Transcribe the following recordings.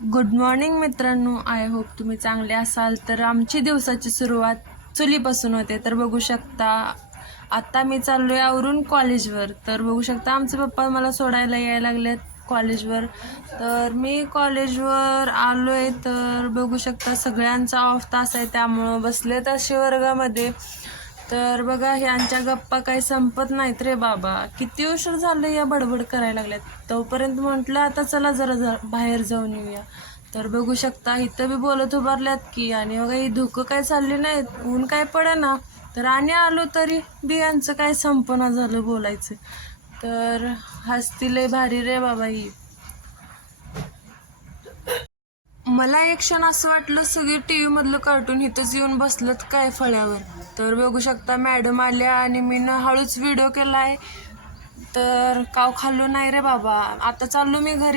Good morning मित्रांनो. I hope तुम्ही चांगले असाल. तर आमची दिवसाची सुरुवात चुलीपासून होते. तर बघू शकता आता मी चाललो आहे आवरून कॉलेजवर. तर बघू शकता आमचे पप्पा मला सोडायला यायला लागलेत कॉलेजवर. तर मी कॉलेजवर आलो आहे. तर बघू शकता सगळ्यांचा ऑफ तास आहे त्यामुळं बसलेत असे वर्गामध्ये. तर बघा ह्यांच्या गप्पा काही संपत नाहीत रे बाबा. किती उशीर झालं या बडबड करायला लागल्यात. तोपर्यंत म्हटलं आता चला जरा बाहेर जाऊन येऊया. तर बघू शकता इथं बी बोलत उभारल्यात की. आणि बघा ही धुकं काय चालली नाहीत, ऊन काय पडेना. तर आणि आलो तरी बियांचं काय संपना झालं बोलायचं. तर हसती भारी रे बाबा ही. मला एक क्षण असं वाटलं सगळी टी व्हीमधलं कार्टून इथंच येऊन बसलं काय फळ्यावर. तर बघू शकता मॅडम आल्या आणि मी हळूच व्हिडिओ केला आहे. तर काव खाल्लो नाही रे बाबा. आता चाललो मी घरी.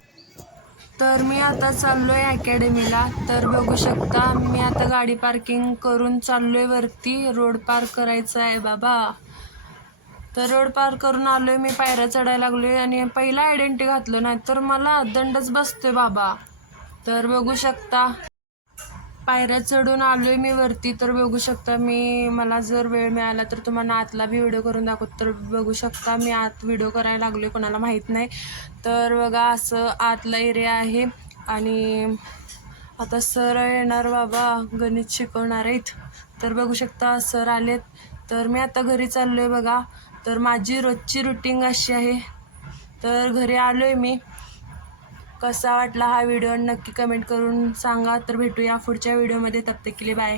तर मी आता चाललो आहे अकॅडमीला. तर बघू शकता मी आता गाडी पार्किंग करून चाललो आहे वरती. रोड पार करायचा आहे बाबा. तर रोड पार करून आलो आहे मी, पायऱ्या चढायला लागलो आहे आणि पहिला आयडेंटिटी घातलं नाही तर मला दंडच बसतोय बाबा. तर बघू शकता पायऱ्या चढून आलोय मी वरती. तर बघू शकता मला जर वेळ मिळाला तर तुम्हाला आतला बी व्हिडिओ करून दाखवतो. तर बघू शकता मी आत व्हिडिओ करायला लागलोय, कोणाला माहीत नाही. तर बघा असं आतला एरिया आहे. आणि आता सर येणार बाबा, गणित शिकवणार आहेत. तर बघू शकता सर आलेत. तर मी आता घरी चाललोय बघा. तर माझी रोजची रुटीन अशी आहे. तर घरी आलोय मी. कसा वाटला हा व्हिडिओ नक्की कमेंट करून सांगा. तर भेटूया पुढच्या व्हिडिओमध्ये. तब तक के लिए बाय.